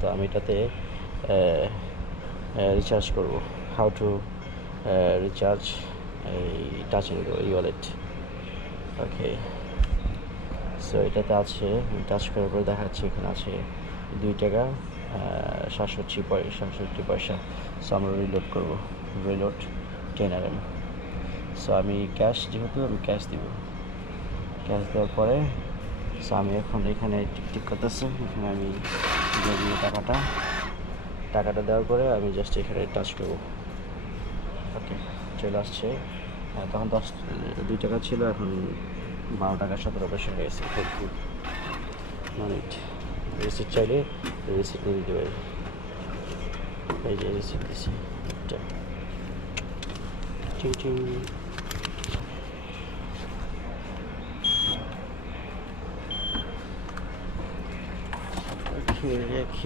তো আমি এটাতে রিচার্জ করব। হাউ টু রিচার্জ এই touch e wallet okay so এটাতে আছে টাচ করার পরে দেখা যাচ্ছে এখানে আছে দুই টাকা সাতষট্টি পয়সা সাতষট্টি পয়সা। সো আমরা রিলোড করব। Reload ten R M so আমি ক্যাশ যেহেতু আমি ক্যাশ দিব। ক্যাশ দেওয়ার পরে সো আমি এখন এখানে টিকটিক করতেছে। এখানে আমি দিয়ে টাকাটা। টাকাটা দেওয়ার পরে আমি জাস্ট এখানে টাচ করব। ওকে চলে আসছে। তখন দশ, দুই টাকা ছিল, এখন বারো টাকা, সতেরো পয়সা হয়ে গেছে। খুব গুড মিনিট রিসিপ্ট চাইলে রিসিপ্ট নিয়ে দিতে পারি। এই যে রিসিপ্ট দিছি। โอเค โอเค